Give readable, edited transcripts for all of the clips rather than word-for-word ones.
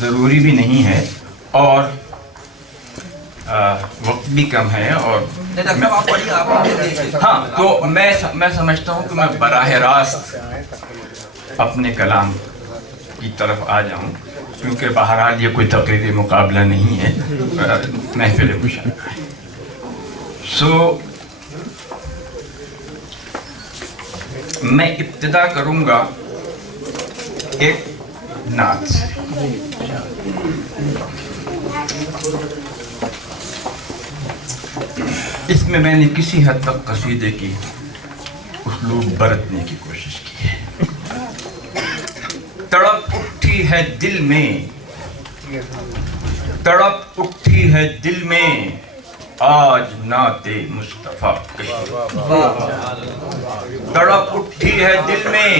ضروری بھی نہیں ہے اور وقت بھی کم ہے اور ہاں تو میں سمجھتا ہوں کہ میں براہ راست اپنے کلام کی طرف آ جاؤں، کیونکہ بہرحال یہ کوئی تقریری مقابلہ نہیں ہے، محفل مشاعرہ ہے۔ میں ابتدا کروں گا ایک نعت سے۔ اس میں نے کسی حد تک قصیدے کی اسلوب برتنے کی کوشش کی ہے۔ تڑپ اٹھی ہے دل میں، تڑپ اٹھی ہے دل میں، آج نعت مصطفیٰ کہیے۔ تڑپ اٹھی ہے دل میں،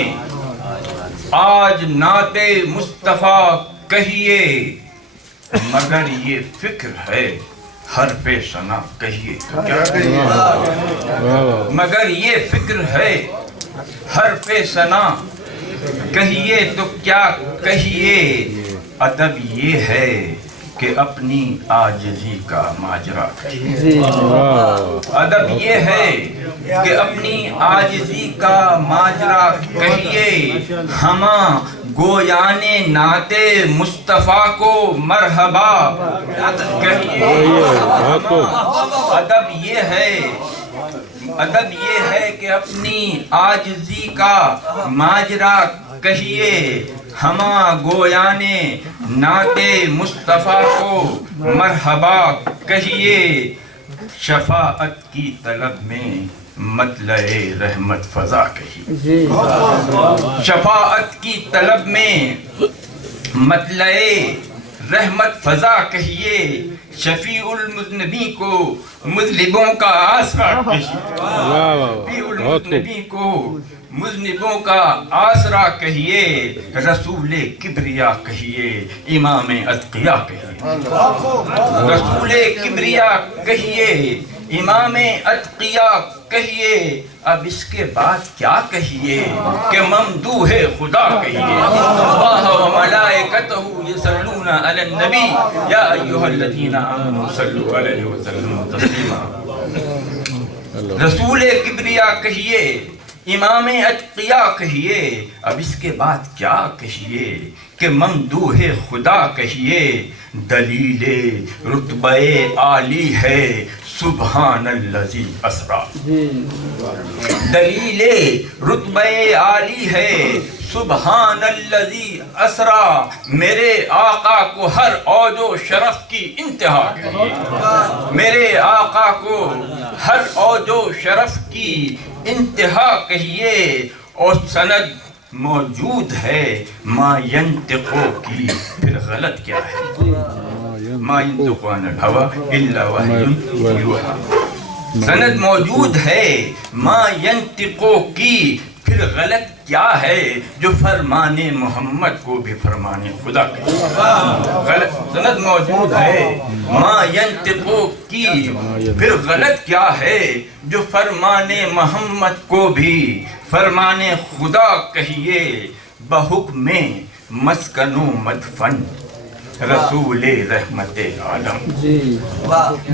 آج نعت مصطفیٰ کہیے، مگر یہ فکر ہے حرف ثنا کہیے تو کیا کہیے، مگر یہ فکر ہے حرف ثنا کہیے تو کیا کہیے، ادب یہ ہے کہ اپنی عاجزی کا ماجرا کہیے، ادب یہ ہے کہ اپنی عاجزی کا ماجرا کہیے، ہماں گویان نعت مصطفیٰ کو مرحبا کہیے۔ ادب یہ ہے کہ اپنی عاجزی کا ماجرا کہیے، ہماں گویان نعت مصطفیٰ کو مرحبا کہیے، شفاعت کی طلب میں مطلع رحمت فضا کہیے، شفاعت کی طلب میں مطلع رحمت فضا کہیے، شفیع المذنبین کو مذنبوں کا آسرا کہیے، شفیع المذنبین کو مذنبوں کا آسرا کہیے، رسول کبریا کہیے، امام اتقیا کہیے، رسول کبریا کہیے، امام اتقیا کہیے، اب اس کے بعد کیا کہیے کہ ممدوح خدا کہیے، اللہ و ملائکتہ یصلون علی النبی یا ایھا الذین آمنوا صلوا علیہ وسلم تسلیما، رسول کبریا کہیے، امام اتقیا کہیے، اب اس کے بعد کیا کہیے کہ ممدوح خدا کہیے، دلیل رتبہ عالی ہے سبحان الذی اسرا، دلیل رتبہ عالی ہے سبحان الذی اسرا، میرے آقا کو ہر اوج و شرف کی انتہا کہیے، میرے آقا کو ہر اوج و شرف کی انتہا کہیے، اور سند موجود ہے ما ینطقو کی، پھر غلط کیا ہے، ما ینطقو عن الہوی الا وحی یوحی، سند موجود ہے ما ینطقو کی، پھر غلط کیا ہے جو فرمان محمد کو بھی فرمان خدا کہے، غلط سند موجود ہے ما ینطقو کی، پھر غلط کیا ہے جو فرمان محمد کو بھی فرمان خدا کہیے، بحکم مسکن و مدفن رسول رحمت عالم،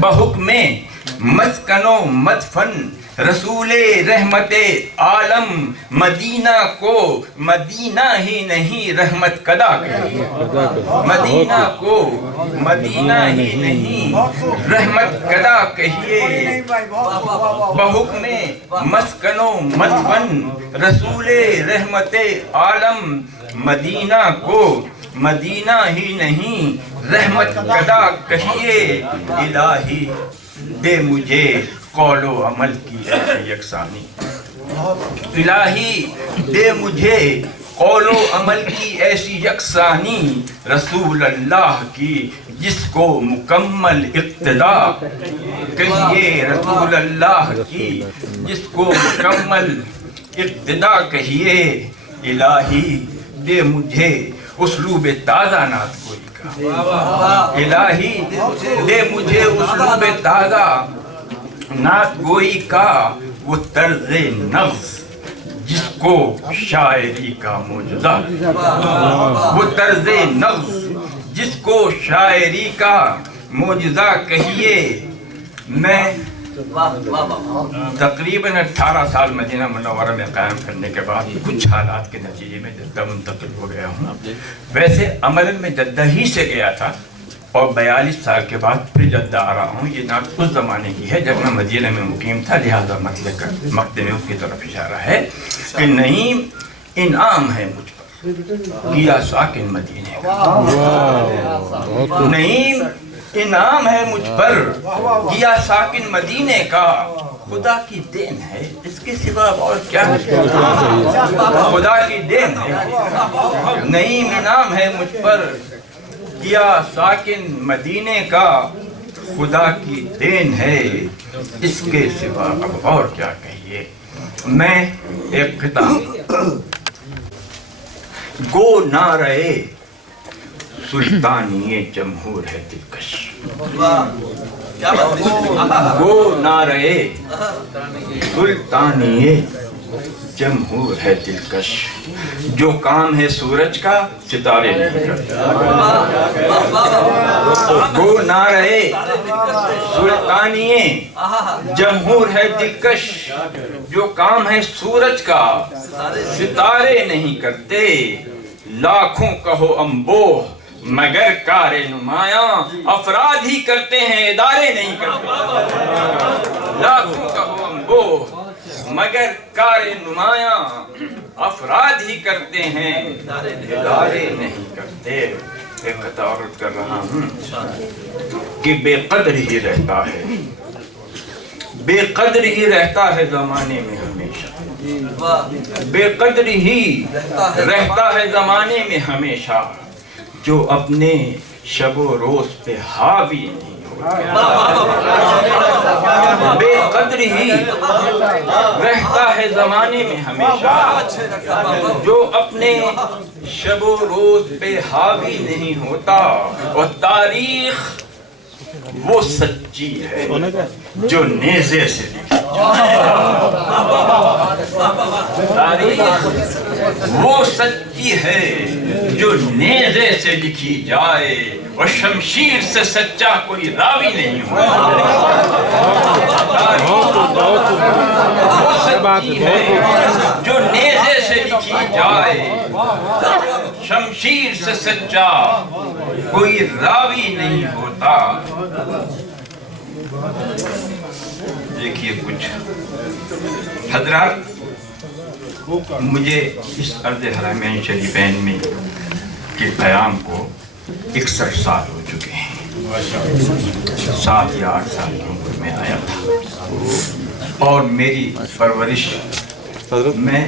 بحکم مسکن و مدفن رسول رحمت عالم، مدینہ کو مدینہ ہی نہیں رحمت کدا کہیے، مدینہ کو مدینہ ہی نہیں رحمت کدا کہیے، بحکم مسکن و مدفن رسول رحمت عالم، مدینہ کو مدینہ ہی نہیں رحمت کدا کہیے، الہی دے مجھے قول و عمل کی ایسی یکسانی، الہی دے مجھے قول و عمل کی ایسی یکسانی، رسول اللہ کی جس کو مکمل اقتدا کہیے، رسول اللہ کی جس کو مکمل اقتدا کہیے، الہی دے مجھے اسلوب تازہ نعت گوئی کا، الہی دے مجھے اسلوب تازہ نعت گوئی کا، وہ طرز نغز جس کو شاعری کا معجزہ، وہ طرز نغز جس کو شاعری کا معجزہ کہیے. میں تقریباً 18 سال مدینہ منورہ میں قائم کرنے کے بعد کچھ حالات کے نتیجے میں جدہ منتقل ہو گیا ہوں. ویسے عملاً میں جدہ ہی سے گیا تھا اور 42 سال کے بعد پھر جدہ آ رہا ہوں. یہ نعت اس زمانے کی ہے جب میں مدینہ میں مقیم تھا، لہٰذا مطلب کا مقدمے اس کی طرف اشارہ ہے کہ نعیم انعام ہے مجھ پر کیا ساکن مدینے کا. نعیم انعام ہے مجھ پر کیا ساکن مدینے کا. خدا کی دین ہے، اس کے سوا اور کیا. خدا کی دین ہے، نعیم انعام ہے مجھ پر کیا ساکن مدینے کا. خدا کی دین ہے، اس کے سوا اب اور کیا کہیے. میں ایک خطاب گو نہ رہے سلطانی جمہور ہے دلکش. گو نہ رہے سلطانی جمہور ہے دلکش. جو کام ہے سورج کا ستارے نہیں کرتے. گو نہ رہے سلطانی جمہور ہے دلکش. جو کام ہے سورج کا ستارے نہیں کرتے. لاکھوں کہو انبوہ مگر کار نمایاں. افراد ہی کرتے ہیں ادارے نہیں کرتے. لاکھوں کہو انبوہ مگر کار نمایاں. افراد ہی کرتے ہیں ادارے نہیں کرتے. ایک خطا عرض کر رہا ہوں کہ بے قدر ہی رہتا ہے، بے قدر ہی رہتا ہے زمانے میں ہمیشہ. بے قدر ہی رہتا ہے زمانے میں ہمیشہ. جو اپنے شب و روز پہ حاوی نہیں ہوتا. بے قدر ہی رہتا ہے زمانے میں ہمیشہ. جو اپنے شب و روز پہ حاوی نہیں ہوتا. اور تاریخ وہ سچی ہے جو نیزے سے لکھی. تاریخ وہ سچی ہے جو نیزے سے لکھی جائے. اور شمشیر سے سچا کوئی راوی نہیں ہوتا. وہ سچی ہے جو نیزے سے لکھی جائے. شمشیر سے سچا کوئی راوی نہیں ہوتا. دیکھیے کچھ حضرات، مجھے اس عرض حرمین شریفین میں کے قیام کو 61 سال ہو چکے ہیں. 7 یا 8 سال کی عمر میں آیا تھا اور میری پرورش میں